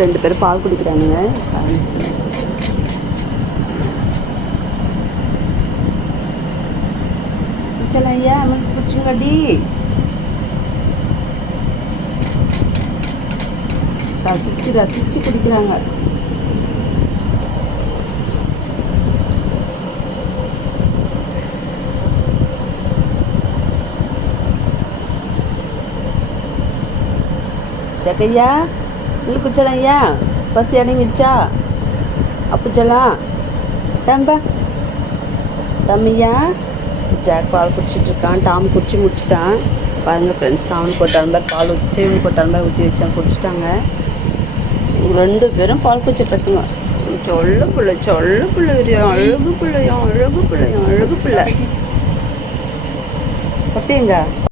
2 பேரும் பால் குடிக்கிறானுங்க. ஐயா மில்க் குடிச்சுங்கடி. ரசிச்சு ரசிச்சு குடிக்கிறாங்க. ஜக்கையா மில்க் குடிச்சலாம் ஐயா. பசி அடங்கிச்சா? அப்புச்சலாம் டம்பா டம்மியா. ஜாக் பால் குடிச்சிட்டு இருக்கான். டாம் குடிச்சு முடிச்சிட்டான். பாருங்கள் ஃப்ரெண்ட்ஸ், அவனுக்கு ஒரு டம்ளர் பால் ஊற்றிச்சு, இவனுக்கு ஒரு டம்ளர் ஊற்றி வச்சான், குடிச்சிட்டாங்க. 2 பேரும் பால் குடிச்ச பசங்க. சொல்ல பிள்ளை அழகு பிள்ளையும் அழகு பிள்ளை. பப்பிங்க